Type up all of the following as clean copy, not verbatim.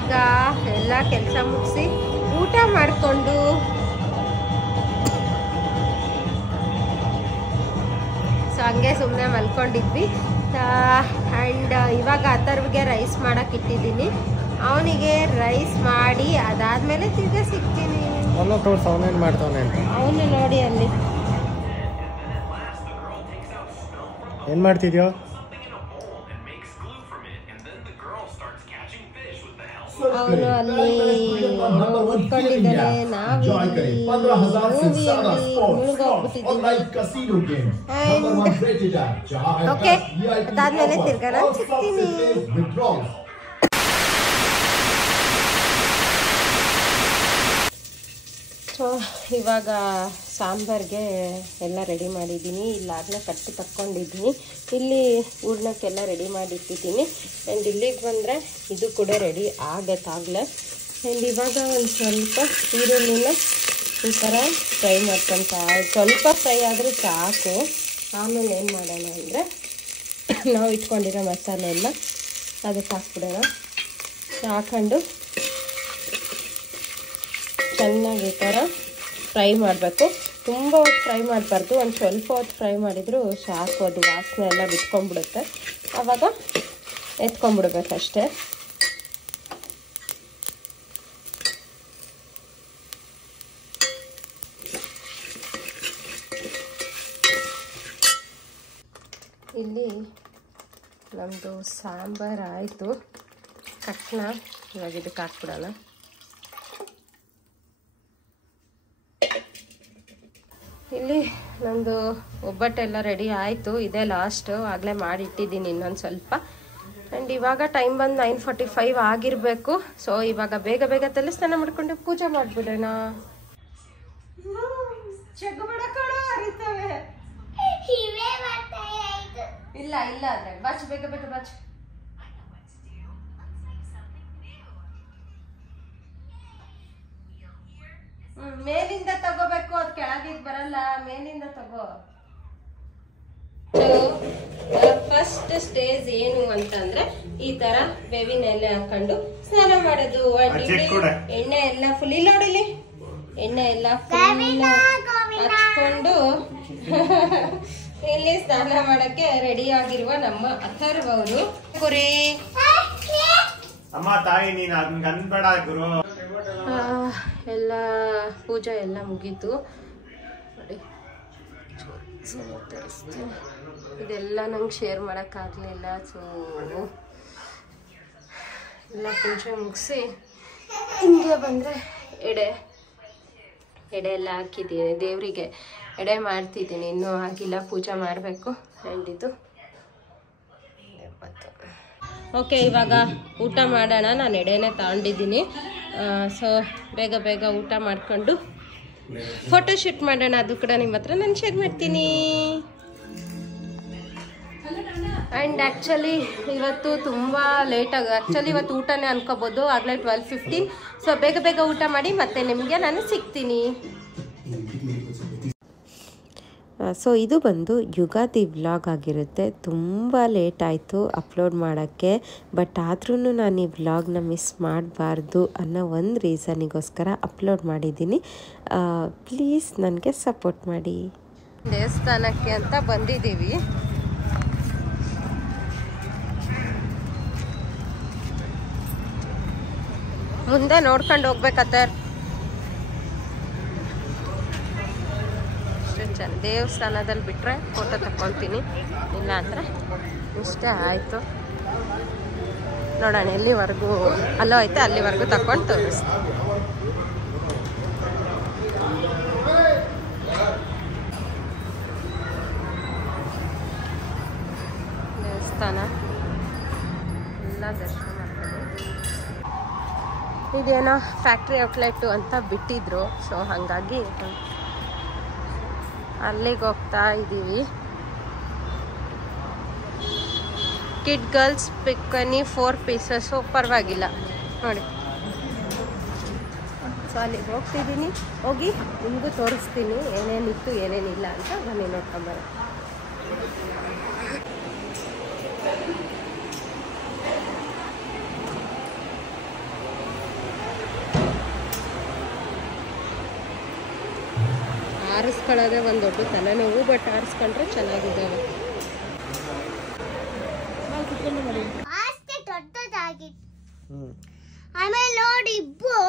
ಇವಾಗ ಎಲ್ಲ ಕೆಲಸ ಮುಗಿಸಿ ಊಟ ಮಾಡಿಕೊಂಡು ಸೊ ಹಂಗೆ ಸುಮ್ಮನೆ ಮಲ್ಕೊಂಡಿದ್ವಿ. ಆ್ಯಂಡ್ ಇವಾಗ ಅಥರ್ವ್ಗೆ ರೈಸ್ ಮಾಡೋಕೆ ಇಟ್ಟಿದ್ದೀನಿ. ಅವನಿಗೆ ರೈಸ್ ಮಾಡಿ ಅದಾದಮೇಲೆ ತಿರ್ಗಾ ಸಿಗ್ತೀನಿ. ಅವನು ನೋಡಿ ಅಲ್ಲಿ ಏನು ಮಾಡ್ತಿದ್ಯೋ? ಅವನು ಅಲ್ಲಿ ಕೂತ್ಕೊಂಡಿದ್ದಾನೆ. ನಾವಿಲ್ಲಿ ಮುಳುಗೋಗ್ಬಿಟ್ಟಿದ್ದೀವಿ. ಓಕೆ, ಅದಾದ್ಮೇಲೆ ತಿರ್ಗಾ ನಾನು ಸಿಗ್ತೀನಿ. ಸೊ ಇವಾಗ ಸಾಂಬಾರಿಗೆ ಎಲ್ಲ ರೆಡಿ ಮಾಡಿದ್ದೀನಿ. ಇಲ್ಲಾಗಲೇ ಕಟ್ಟಿ ತಕ್ಕೊಂಡಿದ್ದೀನಿ. ಇಲ್ಲಿ ಹೂರ್ಣಕ್ಕೆಲ್ಲ ರೆಡಿ ಮಾಡಿ ಇಟ್ಟಿದ್ದೀನಿ. ಆ್ಯಂಡ್ ಇಲ್ಲಿಗೆ ಬಂದರೆ ಇದು ಕೂಡ ರೆಡಿ ಆಗತ್ತಾಗಲೇ. ಆ್ಯಂಡ್ ಇವಾಗ ಒಂದು ಸ್ವಲ್ಪ ಈರುಳ್ಳಿನ ಈ ಥರ ಫ್ರೈ ಮಾಡ್ಕೊತ, ಸ್ವಲ್ಪ ಫ್ರೈ ಆದರೂ ಸಾಕು. ಆಮೇಲೆ ಏನು ಮಾಡೋಣ ಅಂದರೆ ನಾವು ಇಟ್ಕೊಂಡಿರೋ ಮಸಾಲೆ ಎಲ್ಲ ಅದಕ್ಕೆ ಹಾಕ್ಬಿಡೋಣ. ಹಾಕೊಂಡು ಚೆನ್ನಾಗಿ ಈ ಥರ ಫ್ರೈ ಮಾಡಬೇಕು. ತುಂಬ ಹೊತ್ತು ಫ್ರೈ ಮಾಡಬಾರ್ದು, ಒಂದು ಸ್ವಲ್ಪ ಹೊತ್ತು ಫ್ರೈ ಮಾಡಿದರೂ ಸಾಕು. ಅದು ವಾಸನೆ ಎಲ್ಲ ಬಿಟ್ಕೊಂಡ್ಬಿಡುತ್ತೆ. ಆವಾಗ ಎತ್ಕೊಂಡ್ಬಿಡ್ಬೇಕಷ್ಟೇ. ಇಲ್ಲಿ ನಮ್ಮದು ಸಾಂಬಾರು ಆಯಿತು. ತಕ್ಷಣ ಇವಾಗ ಇದಕ್ಕೆ ಹಾಕ್ಬಿಡೋಣ. ಇಲ್ಲಿ ನಂದು ಒಬ್ಬಟ್ಟೆಲ್ಲ ರೆಡಿ ಆಯಿತು. ಇದೇ ಲಾಸ್ಟು, ಆಗಲೇ ಮಾಡಿಟ್ಟಿದ್ದೀನಿ ಇನ್ನೊಂದು ಸ್ವಲ್ಪ. ಆ್ಯಂಡ್ ಇವಾಗ ಟೈಮ್ ಬಂದು 9:45 ಆಗಿರಬೇಕು. ಸೊ ಇವಾಗ ಬೇಗ ಬೇಗ ತಲೆ ಸ್ನಾನ ಮಾಡ್ಕೊಂಡು ಪೂಜೆ ಮಾಡಿಬಿಡೋಣ. ಇಲ್ಲ ಇಲ್ಲ ಅದ್ರೆ ಬಾಚ್, ಬೇಗ ಬೇಗ ಬಾಚ್. ಮೇಲಿಂದ ತಗೋಬೇಕು, ಅದು ಕೆಳಗಿದ್ ಬರಲ್ಲ. ಮೇಲಿಂದ ತಗೋ. ಫಸ್ಟ್ ಸ್ಟೇಜ್ ಏನು ಅಂತಂದ್ರೆ ಈ ತರ ಬೇವಿನ ಎಲೆ ಹಾಕೊಂಡು ಸ್ನಾನ ಮಾಡೋದು. ಎಣ್ಣೆ ಎಲ್ಲ ಫುಲ್ ಇಲ್ಲಿ ನೋಡಿಲಿ, ಎಣ್ಣೆ ಎಲ್ಲ ಫುಲ್ ಹಚ್ಕೊಂಡು ಇಲ್ಲಿ ಸ್ನಾನ ಮಾಡಕ್ಕೆ ರೆಡಿ ಆಗಿರುವ ನಮ್ಮ ಅಥರ್ವ ಅವರು. ಕುರಿ ಎಲ್ಲ ಪೂಜೆ ಎಲ್ಲ ಮುಗೀತು ನೋಡಿ. ಇದೆಲ್ಲ ನಂಗೆ ಶೇರ್ ಮಾಡೋಕ್ಕಾಗಲಿಲ್ಲ. ಸೊ ಎಲ್ಲ ಪೂಜೆ ಮುಗಿಸಿ ಹಿಂಗೆ ಬಂದರೆ ಎಡೆ ಎಲ್ಲ ಹಾಕಿದ್ದೀನಿ. ದೇವರಿಗೆ ಎಡೆ ಮಾಡ್ತಿದ್ದೀನಿ, ಇನ್ನೂ ಆಗಿಲ್ಲ, ಪೂಜೆ ಮಾಡಬೇಕು. ಆ್ಯಂಡ್ ಇದು ಓಕೆ, ಇವಾಗ ಊಟ ಮಾಡೋಣ. ನಾನು ಎಡೆನೇ ತಗೊಂಡಿದ್ದೀನಿ. ಸೊ ಬೇಗ ಬೇಗ ಊಟ ಮಾಡಿಕೊಂಡು ಫೋಟೋ ಶೂಟ್ ಮಾಡೋಣ. ಅದು ಕೂಡ ನಿಮ್ಮ ಹತ್ರ ನಾನು ಶೇರ್ ಮಾಡ್ತೀನಿ. ಆ್ಯಂಡ್ ಆ್ಯಕ್ಚುಲಿ ಇವತ್ತು ತುಂಬ ಲೇಟಾಗಿ, ಆ್ಯಕ್ಚುಲಿ ಇವತ್ತು ಊಟನೇ ಅನ್ಕೋಬೋದು. ಆಗಲೇ 12:15. ಸೊ ಬೇಗ ಬೇಗ ಊಟ ಮಾಡಿ ಮತ್ತೆ ನಿಮಗೆ ನಾನು ಸಿಗ್ತೀನಿ. ಸೊ ಇದು ಬಂದು ಯುಗಾದಿ ವ್ಲಾಗ್ ಆಗಿರುತ್ತೆ. ತುಂಬ ಲೇಟ್ ಆಯಿತು ಅಪ್ಲೋಡ್ ಮಾಡೋಕ್ಕೆ. ಬಟ್ ಆದ್ರೂ ನಾನು ಈ ವ್ಲಾಗ್ನ ಮಿಸ್ ಮಾಡಬಾರ್ದು ಅನ್ನೋ ಒಂದು ರೀಸನಿಗೋಸ್ಕರ ಅಪ್ಲೋಡ್ ಮಾಡಿದ್ದೀನಿ. ಪ್ಲೀಸ್ ನನಗೆ ಸಪೋರ್ಟ್ ಮಾಡಿ. ದೇವಸ್ಥಾನಕ್ಕೆ ಅಂತ ಬಂದಿದ್ದೀವಿ. ಮುಂದೆ ನೋಡ್ಕೊಂಡು ಹೋಗ್ಬೇಕತ್ತೆ. ದೇವಸ್ಥಾನದಲ್ಲಿ ಬಿಟ್ಟರೆ ಫೋಟೋ ತಗೊತೀನಿ, ಇಲ್ಲ ಅಂದರೆ ಇಷ್ಟ ಆಯಿತು. ನೋಡೋಣ ಎಲ್ಲಿವರೆಗೂ ಅಲ್ಲೋ ಐತೆ ಅಲ್ಲಿವರೆಗೂ ತಗೊಂಡು ತೋರಿಸ್ತೀನಿ. ದೇವಸ್ಥಾನ ಎಲ್ಲ ದರ್ಶನ ಮಾಡ್ತೀನಿ. ಇದೇನೋ ಫ್ಯಾಕ್ಟ್ರಿ ಔಟ್ಲೆಟ್ಟು ಅಂತ ಬಿಟ್ಟಿದ್ರು. ಸೊ ಹಾಗಾಗಿ ಅಲ್ಲಿಗೆ ಹೋಗ್ತಾ ಇದ್ದೀವಿ. ಕಿಡ್ ಗರ್ಲ್ಸ್ ಪಿಕ್ಕನಿ 4 ಪೀಸಸ್ಸು ಪರವಾಗಿಲ್ಲ ನೋಡಿ. ಸೊ ಅಲ್ಲಿಗೆ ಹೋಗ್ತಿದ್ದೀನಿ. ಹೋಗಿ ನಿಮಗೂ ತೋರಿಸ್ತೀನಿ ಏನೇನಿತ್ತು ಏನೇನಿಲ್ಲ ಅಂತ. ಬನ್ನಿ ನೋಡ್ಕೊಂಬರ. ಆರಿಸ್ಕೊಳ್ಳೋದೇ ಒಂದು ದೊಡ್ಡ ತಲೆನೋವು, ಬಟ್ ಆರಿಸ್ಕೊಂಡ್ರೆ ಚೆನ್ನಾಗಿದ್ದಾವೆ. ಅಷ್ಟೇ ದೊಡ್ಡದಾಗಿತ್ತು. ಆಮೇಲೆ ನೋಡಿ ಇಬ್ಬರು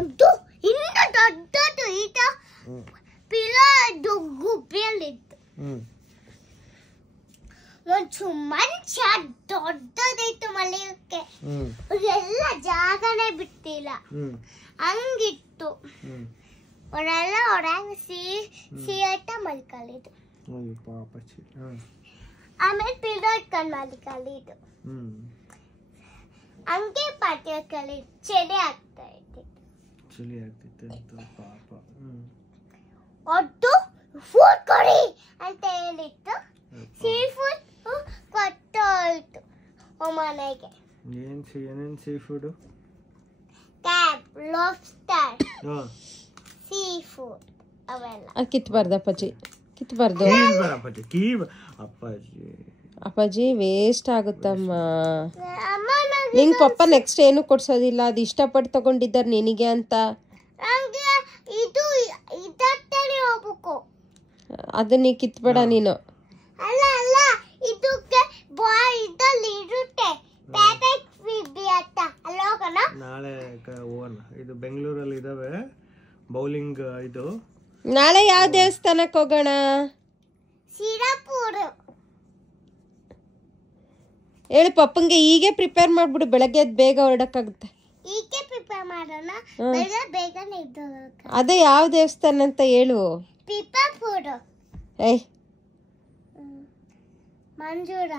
ಒಂದು ಇನ್ನು ದೊಡ್ಡದು ಈತ ಪಿಲೋ ಗುಬ್ಬಿಯಲ್ಲಿತ್ತು. ಒಂದು ಮಂಚ ದೊಡ್ಡದಿತ್ತು ಮಳೆಯಕ್ಕೆ, ಎಲ್ಲ ಜಾಗನೇ ಬಿಟ್ಟಿಲ್ಲ, ಹಂಗಿತ್ತು. ಅವರೆಲ್ಲ ಹೊರಗೆ ಸಿಹಿಟ ಮಲ್ಕಲಿದ್ದು. ಆಮೇಲೆ ಪಿಲೋ ಇಟ್ಕೊಂಡು ಮಲ್ಕಲಿದ್ದು. ಹಂಗೆ ಪಾಟಿ ಕಲಿದ್ದು ಚಳಿ ಆಗ್ತಾ ಇತ್ತು. ಒಟ್ಟು ಫುಡ್ ಕೊಡಿ ಅಂತ ಹೇಳಿತ್ತು. ಸೀ ಫುಡ್ ಕೊಟ್ಟೋಯ್ತು ಮನೆಗೆ. ಏನೇನು seafood? Crab, lobster, seafood ಅವೆಲ್ಲ. ಕಿತ್ಬಾರ್ದು ಅಪ್ಪಾಜಿ, ಕಿತ್ಬಾರ್ದು ಅಪ್ಪಾಜಿ, ವೇಸ್ಟ್ ಆಗುತ್ತಮ್ಮ. ನಿನ್ ಪಪ್ಪ ನೆಕ್ಸ್ಟ್ ಏನು ಕೊಡ್ಸೋದಿಲ್ಲ, ಅದು ಇಷ್ಟಪಟ್ಟು ತಗೊಂಡಿದ್ದಾರೆ ನಿನಗೆ ಅಂತ. ಇದು ಇದತ್ತಲ್ಲಿ ಹೋಗ್ಬೇಕು, ಅದನ್ನ ಕಿತ್ಬೇಡ ನೀನು. ಅಲ್ಲ ಅಲ್ಲ, ಇದಕ್ಕೆ ಬಾಯ್ ಇದಲ್ಲಿ ಇರುತ್ತೆ ಪ್ಯಾಕೆಟ್ ಬಿಬಿ ಅಂತ. ಅಲ್ಲಿ ಹೋಗೋಣ ನಾಳೆ ಹೋಗೋಣ. ಇದು ಬೆಂಗಳೂರಲ್ಲಿ ಇದಾವೆ ಬೌಲಿಂಗ್. ಇದು ನಾಳೆ ಯಾವ ದೇವಸ್ಥಾನಕ್ಕೆ ಹೋಗೋಣ? ಸಿರಾಪುರ. ಹೇಳಿ ಪಪ್ಪಂಗೆ ಈಗೇ ಪ್ರಿಪೇರ್ ಮಾಡ್ಬಿಡು, ಬೆಳಗ್ಗೆ ಎದ್ದು ಬೇಗ ಹೊರಡಕ್ಕಾಗುತ್ತೆ. ಈಗೇ ಪ್ರಿಪೇರ್ ಮಾಡೋಣ, ಬೇಗನೆ ಇದ್ದು. ಅದೇ ಯಾವ ದೇವಸ್ಥಾನ ಅಂತ ಹೇಳು. ಪಿಪಾಪುರ. ಏಯ್ ಮಂಜೂರ.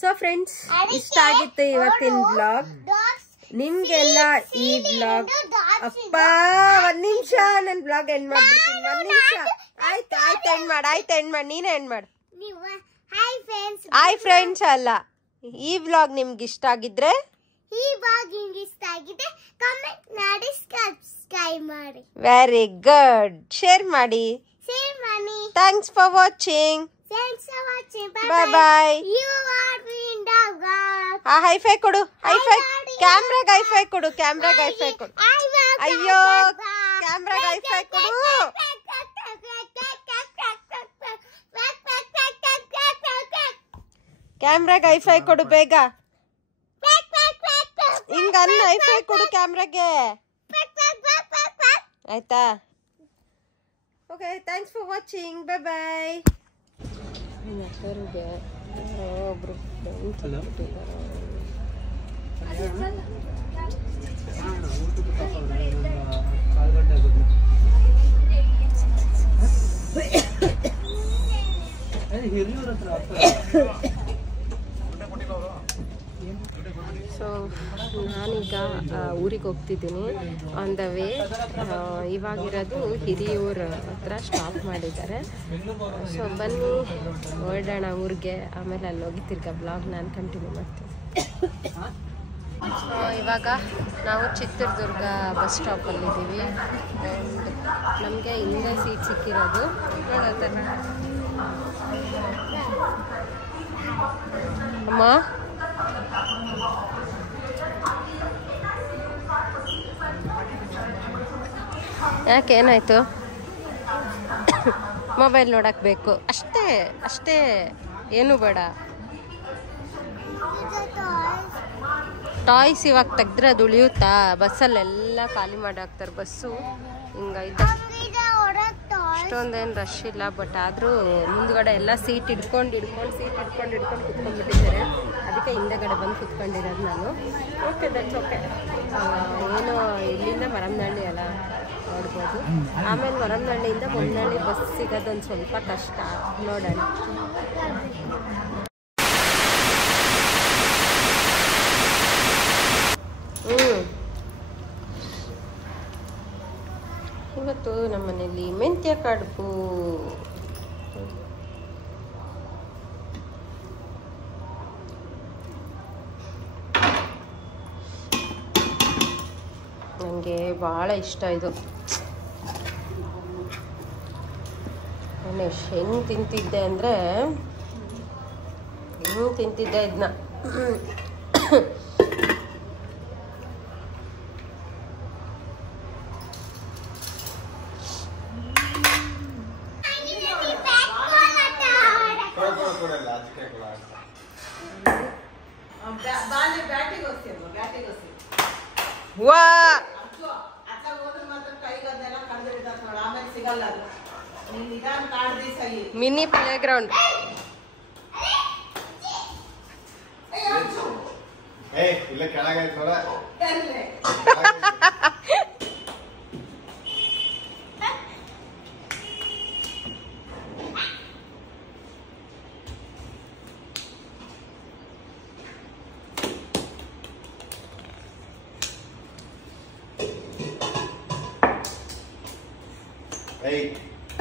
ಸೊ ಫ್ರೆಂಡ್ಸ್, ಇಷ್ಟ ಆಗಿತ್ತು ಇವತ್ತಿನ ಬ್ಲಾಗ್. ನಿಮ್ಗೆಲ್ಲ ಈ ಬ್ಲಾಗ್ ಅಪ್ಪ ಒಂದ್ ನಿಮಿಷ, ನನ್ ಬ್ಲಾಗ್ ಎಂಡ್ ಮಾಡ್ಬಿಡ್ತೀನಿ. ಒಂದ್ ನಿಮಿಷ ಆಯ್ತು ಎಂಡ್ ಮಾಡಿ ನೀನೇ ಎಂಡ್ ಮಾಡು. ಹಾಯ್ ಫ್ರೆಂಡ್ಸ್ ಅಲ್ಲ, ಈ ಬ್ಲಾಗ್ ನಿಮ್ಗೆ ಇಷ್ಟ ಆಗಿದ್ರೆ ಕಮೆಂಟ್ ಮಾಡಿ, ಸಬ್ಸ್ಕ್ರೈಬ್ ಮಾಡಿ. Very good. ಶೇರ್ ಮಾಡಿ. Thanks for watching. Bye bye. You are in the God. High five ಕೊಡು, ಹೈಫೈ. ಕ್ಯಾಮ್ರಾಗೆ ಹೈಫೈ ಕೊಡು, ಕ್ಯಾಮ್ರಾಗೆ ಹೈಫೈ ಕೊಡು. ಅಯ್ಯೋ, ಕ್ಯಾಮ್ರಾಗೆ ಹೈಫೈ ಕೊಡು. ಕ್ಯಾಮ್ರಾಗೆ ಹೈಫೈ ಕೊಡು ಬೇಗ. ಹಿಂಗ ಅನ್ನ ಹೈಫೈ ಕೊಡು ಕ್ಯಾಮ್ರಾಗೆ, ಆಯ್ತಾ? Okay, thanks for watching. Bye bye. ಒಬ್ಬರು ಸೊ ನಾನೀಗ ಊರಿಗೆ ಹೋಗ್ತಿದ್ದೀನಿ. ಆನ್ ದ ವೇ ಇವಾಗಿರೋದು ಹಿರಿಯೂರ ಹತ್ರ ಸ್ಟಾಪ್ ಮಾಡಿದ್ದಾರೆ. ಸೊ ಬನ್ನಿ ಹೊರಡೋಣ ಊರಿಗೆ, ಆಮೇಲೆ ಅಲ್ಲಿ ಹೋಗಿ ತಿರ್ಗಾ ಬ್ಲಾಗ್ ನಾನು ಕಂಟಿನ್ಯೂ ಮಾಡ್ತೀನಿ. ಸೊ ಇವಾಗ ನಾವು ಚಿತ್ರದುರ್ಗ ಬಸ್ ಸ್ಟಾಪಲ್ಲಿದ್ದೀವಿ. ಆ್ಯಂಡ್ ನಮಗೆ ಹಿಂದೆ ಸೀಟ್ ಸಿಕ್ಕಿರೋದು. ಅಮ್ಮ ಯಾಕೆ, ಏನಾಯ್ತು? ಮೊಬೈಲ್ ನೋಡಕ್ಕೆ ಬೇಕು ಅಷ್ಟೇ, ಏನು ಬೇಡ. ಟಾಯ್ಸ್ ಇವಾಗ ತೆಗ್ದ್ರೆ ಅದು ಉಳಿಯುತ್ತಾ? ಬಸ್ಸಲ್ಲೆಲ್ಲ ಖಾಲಿ ಮಾಡಿ ಹಾಕ್ತಾರೆ. ಬಸ್ಸು ಹಿಂಗೈತೆ, ಅಷ್ಟೊಂದೇನು ರಶ್ ಇಲ್ಲ. ಬಟ್ ಆದರೂ ಮುಂದ್ಗಡೆ ಎಲ್ಲ ಸೀಟ್ ಹಿಡ್ಕೊಂಡು ಕುತ್ಕೊಂಡ್ಬಿಟ್ಟಿದ್ದಾರೆ. ಅದಕ್ಕೆ ಹಿಂದೆಗಡೆ ಬಂದು ಕುತ್ಕೊಂಡಿರೋದು ನಾನು. Okay, that's okay. ಏನು ಇಲ್ಲಿಂದ ಮರಮ್ನಹಳ್ಳಿ ಎಲ್ಲ ನೋಡ್ಬೋದು. ಆಮೇಲೆ ಮರಮ್ನಹಳ್ಳಿಯಿಂದ ಬೊಮ್ಮನಹಳ್ಳಿ ಬಸ್ ಸಿಗೋದೊಂದು ಸ್ವಲ್ಪ ಕಷ್ಟ. ನೋಡೋಣ. ಇವತ್ತು ನಮ್ಮ ಮನೆಯಲ್ಲಿ ಮೆಂತ್ಯ ಕಡುಬು. ನನಗೆ ಭಾಳ ಇಷ್ಟ ಇದು. ನಾನು ಹೆಂಗೆ ತಿಂತಿದ್ದೆ ಅಂದರೆ ಇದನ್ನ ವಾ ಮಿನಿ ಪ್ಲೇ ಗ್ರೌಂಡ್.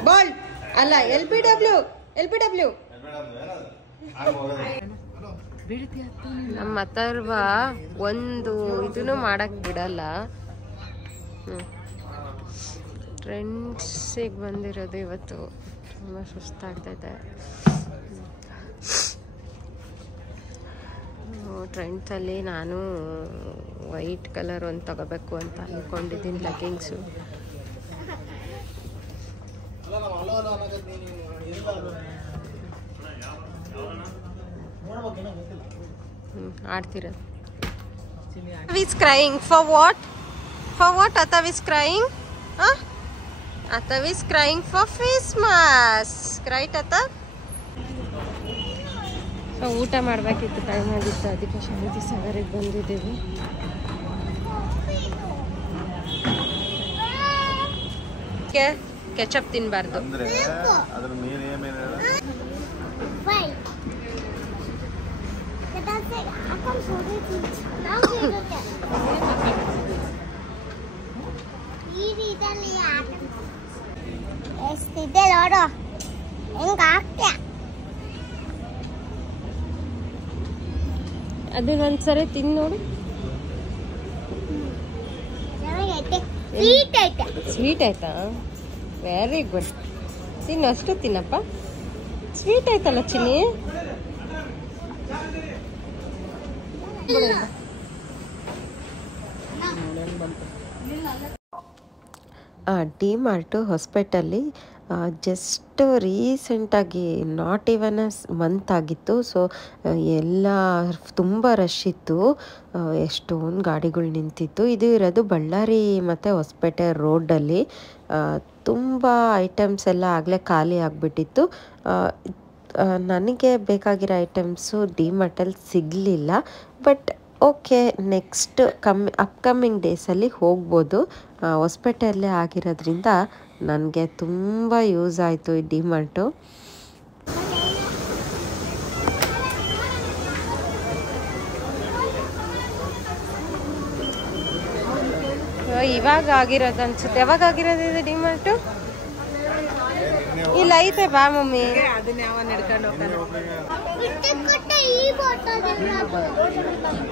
ಬಾಲ್ ಅಲ್ಲ LBW ನಮ್ಮ ಅಥರ್ವ ಒಂದು ಇದನ್ನು ಮಾಡಕ್ ಬಿಡಲ್ಲ. ಟ್ರೆಂಡ್ಸಿಗೆ ಬಂದಿರೋದು ಇವತ್ತು ತುಂಬ ಸುಸ್ತಾಗ್ತೈತೆ. ಟ್ರೆಂಡ್ಸಲ್ಲಿ ನಾನು ವೈಟ್ ಕಲರ್ ಒಂದು ತಗೋಬೇಕು ಅಂತ ಅಂದ್ಕೊಂಡಿದ್ದೀನಿ, leggings. ಆಡ್ತಿರೋದು. Is crying for what? For what Atav is crying? Huh? Atav is crying for face mask. Right Atav? So ಊಟ ಮಾಡಬೇಕಿತ್ತು, ಟೈಮ್ ಆಗಿತ್ತು, ಅದಕ್ಕೆ ಶಾಂತಿ ಸಾಗರಿಗೆ ಬಂದಿದ್ದೀವಿ. ಕೆಚಪ್ ತಿನ್ನಬಾರ್ದು. ಅದನ್ನ ಒಂದ್ಸರಿ ತಿಂದು ನೋಡು. ಸ್ವೀಟ್ ಆಯ್ತಾ? Very good. ತಿನ್ನು, ಅಷ್ಟು ತಿನ್ನಪ್ಪ. ಸ್ವೀಟ್ ಆಯ್ತಲ್ಲ ಚಿನ್ನಿ. ಡಿ ಮಾರ್ಟು ಹೊಸಪೇಟಲ್ಲಿ ಜಸ್ಟ್ ರೀಸೆಂಟಾಗಿ ನಾಟ್ ಇವನ್ ಅ ಮಂತ್ ಆಗಿತ್ತು. ಸೊ ಎಲ್ಲ ತುಂಬ ರಶ್ ಇತ್ತು, ಎಷ್ಟೊಂದು ಗಾಡಿಗಳು ನಿಂತಿತ್ತು. ಇದು ಇರೋದು ಬಳ್ಳಾರಿ ಮತ್ತು ಹೊಸಪೇಟೆ ರೋಡಲ್ಲಿ. ತುಂಬ ಐಟಮ್ಸ್ ಎಲ್ಲ ಆಗಲೇ ಖಾಲಿ ಆಗಿಬಿಟ್ಟಿತ್ತು. ನನಗೆ ಬೇಕಾಗಿರೋ ಐಟಮ್ಸು ಡಿ ಮಾರ್ಟಲ್ಲಿ ಸಿಗಲಿಲ್ಲ. ಬಟ್ ಓಕೆ, ನೆಕ್ಸ್ಟ್ ಅಪ್ಕಮಿಂಗ್ ಡೇಸಲ್ಲಿ ಹೋಗ್ಬೋದು. ಹೊಸಪೇಟೆಯಲ್ಲೇ ಆಗಿರೋದ್ರಿಂದ ನನಗೆ ತುಂಬ ಯೂಸ್ ಆಯಿತು ಈ ಡಿ ಮಾರ್ಟು. ಇವಾಗ ಆಗಿರೋದು ಅನ್ಸುತ್ತೆ. ಯಾವಾಗ ಆಗಿರೋದು ಇದು ಡಿ ಮಾರ್ಟು? ಇಲ್ಲ ಐತೆ, ಬಾ ಮಮ್ಮಿ.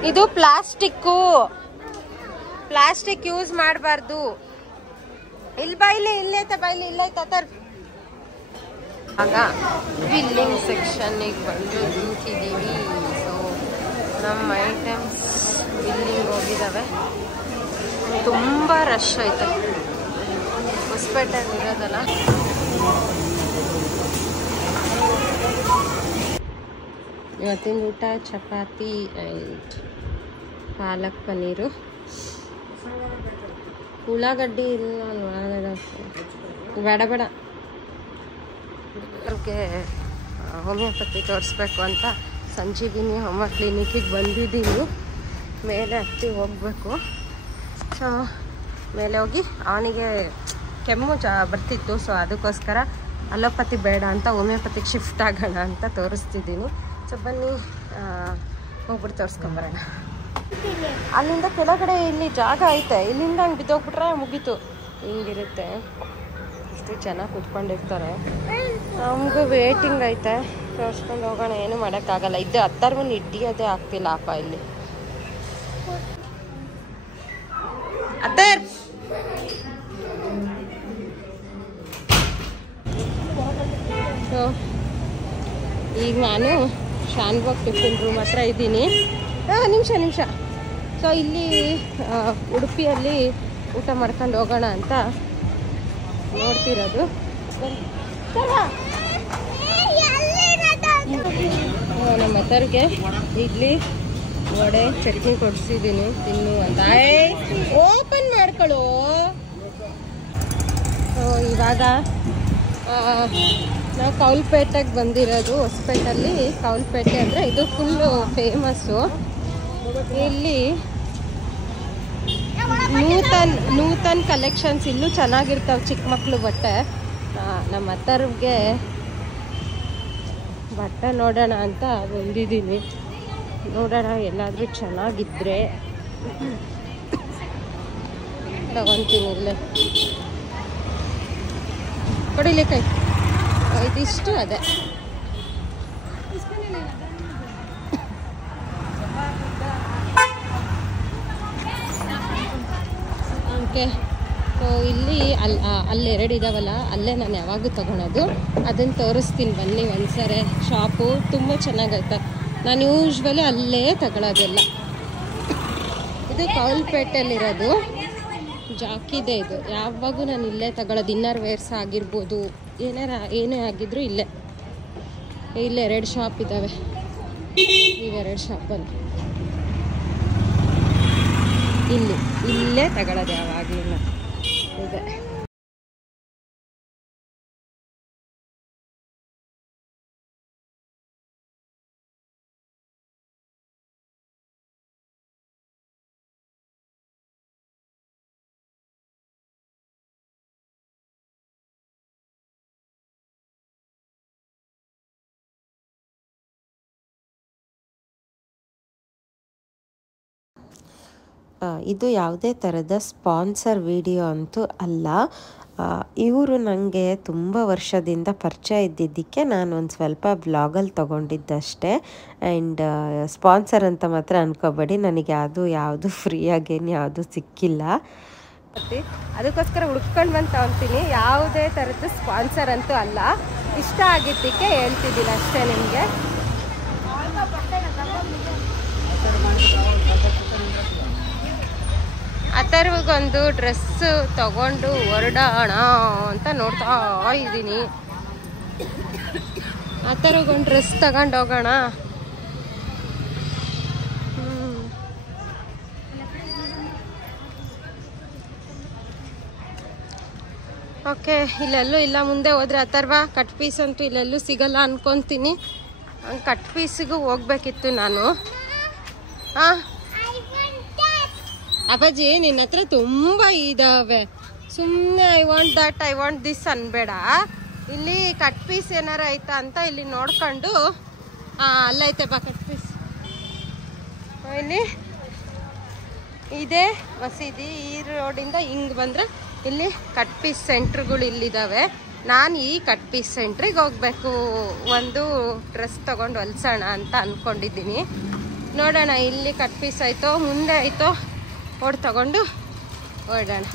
ಇದು ಪ್ಲಾಸ್ಟಿಕ್ ಯೂಸ್ ಮಾಡಬಾರ್ದು. ಇಲ್ಲಿ ಬಾಯಿಲಿ, ಇಲ್ಲೈತೆ ಬಾಯಿಲಿ, ಇಲ್ಲೈತೆ ತರ್. ಆಗ ಬಿಲ್ಲಿಂಗ್ ಸೆಕ್ಷನ್ನಿಗೆ ಬಂದು ನಿಂತಿದ್ದೀವಿ. ಸೊ ನಮ್ಮ ಐಟಮ್ಸ್ ಬಿಲ್ಲಿಂಗ್ ಹೋಗಿದ್ದಾವೆ. ತುಂಬ ರಶ್ ಆಯ್ತು. ಹೊಸಪೇಟೆಗೆ ಇರೋದಲ್ಲ. ಇವತ್ತಿನ ಊಟ ಚಪಾತಿ ಆ್ಯಂಡ್ ಪಾಲಕ್ ಪನ್ನೀರು. ಉಳ್ಳಾಗಡ್ಡಿ ಇಲ್ಲ ಒಳಗಡೆ, ಬೇಡ. ಅವ್ರಿಗೆ ಹೋಮಿಯೋಪತಿ ತೋರಿಸ್ಬೇಕು ಅಂತ ಸಂಜೀವಿನಿ ಹೋಮಿಯೋ ಕ್ಲಿನಿಕ್ಕಿಗೆ ಬಂದಿದ್ದೀನಿ. ಮೇಲೆ ಹತ್ತಿ ಹೋಗಬೇಕು. ಸೊ ಮೇಲೆ ಹೋಗಿ ಅವನಿಗೆ ಕೆಮ್ಮು ಬರ್ತಿತ್ತು. ಸೊ ಅದಕ್ಕೋಸ್ಕರ ಅಲೋಪತಿ ಬೇಡ ಅಂತ ಹೋಮಿಯೋಪತಿಗೆ ಶಿಫ್ಟ್ ಆಗೋಣ ಅಂತ ತೋರಿಸ್ತಿದ್ದೀನಿ. ಸೊ ಬನ್ನಿ ಹೋಗ್ಬಿಟ್ಟು ತೋರಿಸ್ಕೊಂಬರೋಣ. ಅಲ್ಲಿಂದ ಕೆಳಗಡೆ ಇಲ್ಲಿ ಜಾಗ ಐತೆ, ಇಲ್ಲಿಂದ ಹಂಗೆ ಬಿದ್ದೋಗ್ಬಿಟ್ರೆ ಮುಗೀತು. ಹಿಂಗಿರುತ್ತೆ, ಇಷ್ಟು ಜನ ಕೂತ್ಕೊಂಡಿರ್ತಾರೆ. ನಮಗೂ ವೇಟಿಂಗ್ ಐತೆ, ತೋರಿಸ್ಕೊಂಡು ಹೋಗೋಣ. ಏನು ಮಾಡೋಕ್ಕಾಗಲ್ಲ. ಇದು ಹತ್ತರ್ವನ್ನ ಹಿಡಿಯೋದೇ ಆಗ್ತಿಲ್ಲ ಅಪ್ಪ ಇಲ್ಲಿ. ಸೊ ಈಗ ನಾನು ಶಾನ್ಭಾಗ್ ಟಿಫಿನ್ ರೂಮ್ ಹತ್ರ ಇದ್ದೀನಿ. ನಿಮಿಷ. ಸೊ ಇಲ್ಲಿ ಉಡುಪಿಯಲ್ಲಿ ಊಟ ಮಾಡ್ಕೊಂಡು ಹೋಗೋಣ ಅಂತ ನೋಡ್ತಿರೋದು. ಅತ್ತರ್ಗೆ ಇಡ್ಲಿ ವಡೆ ಚಟ್ನಿ ಕೊಡ್ಸಿದ್ದೀನಿ ತಿನ್ನು ಅಂತ. ಓಪನ್ ಮಾಡ್ಕೊಳ್ಳು. ಇವಾಗ ನಾವು ಕೌಲ್ಪೇಟೆಗೆ ಬಂದಿರೋದು. ಹೊಸಪೇಟಲ್ಲಿ ಕೌಲ್ಪೇಟೆ ಅಂದರೆ ಇದು ಫುಲ್ಲು ಫೇಮಸ್ಸು. ಇಲ್ಲಿ ನೂತನ್ ಕಲೆಕ್ಷನ್ಸ್ ಇಲ್ಲೂ ಚೆನ್ನಾಗಿರ್ತಾವೆ ಚಿಕ್ಕ ಮಕ್ಕಳು ಬಟ್ಟೆ. ನಮ್ಮ ಅತ್ತರ್ಗೆ ಬಟ್ಟೆ ನೋಡೋಣ ಅಂತ ಬಂದಿದ್ದೀನಿ. ನೋಡೋಣ ಎಲ್ಲಾದರೂ ಚೆನ್ನಾಗಿದ್ದರೆ ತಗೊತೀನಿ. ಇಲ್ಲೇ ಕೊಡಿಲಿ ಕೈ ಇದಿಷ್ಟು ಅದೇ. ಓಕೆ, ಸೊ ಇಲ್ಲಿ ಅಲ್ಲೆರಡು ಇದಾವಲ್ಲ, ಅಲ್ಲೇ ನಾನು ಯಾವಾಗೂ ತೊಗೊಳೋದು. ಅದನ್ನು ತೋರಿಸ್ತೀನಿ ಬನ್ನಿ ಒಂದ್ಸರಿ. ಶಾಪು ತುಂಬ ಚೆನ್ನಾಗೈತೆ. ನಾನು ಯೂಶ್ವಲಿ ಅಲ್ಲೇ ತಗೊಳ್ಳೋದೆಲ್ಲ. ಇದು ಕೌಲ್ಪೇಟೆಯಲ್ಲಿರೋದು ಜಾಕಿದೆ. ಇದು ಯಾವಾಗೂ ನಾನು ಇಲ್ಲೇ ತಗೊಳ್ಳೋದು. ಇನ್ನರ್ ವೇರ್ಸ್ ಆಗಿರ್ಬೋದು, ಏನೇ ಆಗಿದ್ರು ಇಲ್ಲೇ 2 ಶಾಪ್ ಇದ್ದಾವೆ. ಇವೆರಡು ಶಾಪಲ್ಲಿ ಇಲ್ಲೇ ತಗೊಳ್ಳೋದು ಯಾವಾಗಲೂ ಇದೆ. ಇದು ಯಾವುದೇ ಥರದ ಸ್ಪಾನ್ಸರ್ ವಿಡಿಯೋ ಅಂತೂ ಅಲ್ಲ. ಇವರು ನನಗೆ ತುಂಬ ವರ್ಷದಿಂದ ಪರಿಚಯ ಇದ್ದಿದ್ದಕ್ಕೆ ನಾನು ಒಂದು ಸ್ವಲ್ಪ ಬ್ಲಾಗಲ್ಲಿ ತೊಗೊಂಡಿದ್ದಷ್ಟೇ. ಆ್ಯಂಡ್ ಸ್ಪಾನ್ಸರ್ ಅಂತ ಮಾತ್ರ ಅಂದ್ಕೋಬೇಡಿ, ನನಗೆ ಯಾವುದು ಫ್ರೀಯಾಗೇನು ಯಾವುದು ಸಿಕ್ಕಿಲ್ಲ. ಅದಕ್ಕೋಸ್ಕರ ಹುಡ್ಕೊಂಡು ಬಂದು ತಗೊಳ್ತೀನಿ. ಯಾವುದೇ ಥರದ್ದು ಸ್ಪಾನ್ಸರ್ ಅಂತೂ ಅಲ್ಲ. ಇಷ್ಟ ಆಗಿದ್ದಕ್ಕೆ ಹೇಳ್ತಿದ್ದೀನಿ ಅಷ್ಟೇ ನಿಮಗೆ. ಅಥರ್ವಗೊಂದು ಡ್ರೆಸ್ಸು ತಗೊಂಡು ಹೊರಡೋಣ ಅಂತ ನೋಡ್ತಾ ಇದ್ದೀನಿ. ಅಥರ್ವಗೊಂದು ಡ್ರೆಸ್ ತಗೊಂಡು ಹೋಗೋಣ. ಓಕೆ, ಇಲ್ಲೆಲ್ಲೂ ಇಲ್ಲ. ಮುಂದೆ ಹೋದ್ರೆ ಅಥರ್ವ ಕಟ್ ಪೀಸ್ ಅಂತೂ ಇಲ್ಲೆಲ್ಲೂ ಸಿಗಲ್ಲ ಅನ್ಕೊತೀನಿ. ಕಟ್ ಪೀಸಿಗೂ ಹೋಗ್ಬೇಕಿತ್ತು ನಾನು. ಅಪ್ಪಾಜಿ ನಿನ್ನ ಹತ್ರ ತುಂಬ ಇದಾವೆ. ಸುಮ್ಮನೆ ಐ ವಾಂಟ್ ದಿಸ್ ಅನ್ಬೇಡ. ಇಲ್ಲಿ ಕಟ್ ಪೀಸ್ ಏನಾರ ಆಯ್ತಾ ಅಂತ ಇಲ್ಲಿ ನೋಡ್ಕೊಂಡು ಅಲ್ಲೈತೆ ಬಾ ಕಟ್ ಪೀಸ್. ಇಲ್ಲಿ ಇದೇ ಮಸೀದಿ. ಈ ರೋಡಿಂದ ಹಿಂಗೆ ಬಂದರೆ ಇಲ್ಲಿ ಕಟ್ ಪೀಸ್ ಸೆಂಟ್ರ್ಗಳು ಇಲ್ಲಿದ್ದಾವೆ. ನಾನು ಈ ಕಟ್ ಪೀಸ್ ಸೆಂಟ್ರಿಗೆ ಹೋಗಬೇಕು. ಒಂದು ಡ್ರೆಸ್ ತೊಗೊಂಡು ಹೊಲ್ಸೋಣ ಅಂತ ಅಂದ್ಕೊಂಡಿದ್ದೀನಿ. ನೋಡೋಣ ಇಲ್ಲಿ ಕಟ್ ಪೀಸ್ ಆಯಿತೋ ಮುಂದೆ ಆಯಿತೋ ಓಡ್ ತಗೊಂಡು ಓಡೋಣ.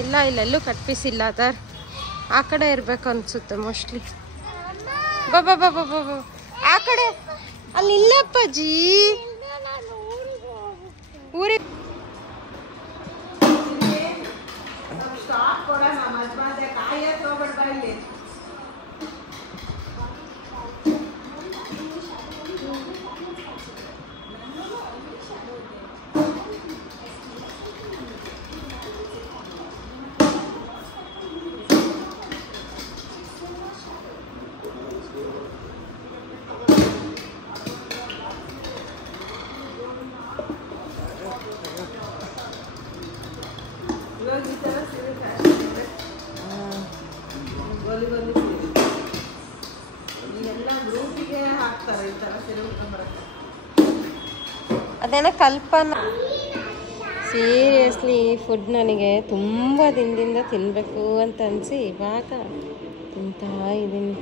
ಇಲ್ಲ, ಇಲ್ಲೆಲ್ಲೂ ಕಟ್ ಪೀಸ್ ಇಲ್ಲ. ಅದರ್ ಆ ಕಡೆ ಇರಬೇಕು ಅನಿಸುತ್ತೆ ಮೋಸ್ಟ್ಲಿ. ಬಾಬಾ ಆ ಕಡೆ ಅಲ್ಲಿ ಇಲ್ಲಪ್ಪಾಜಿ. ಊರಿಗೆ ಅದೇನೋ ಕಲ್ಪನಾ. ಸೀರಿಯಸ್ಲಿ ಫುಡ್ ನನಗೆ ತುಂಬ ದಿನದಿಂದ ತಿನ್ನಬೇಕು ಅಂತ ಅನಿಸಿ ಇವಾಗ ತಿಂತಾ ಇದ್ದೀನಿ.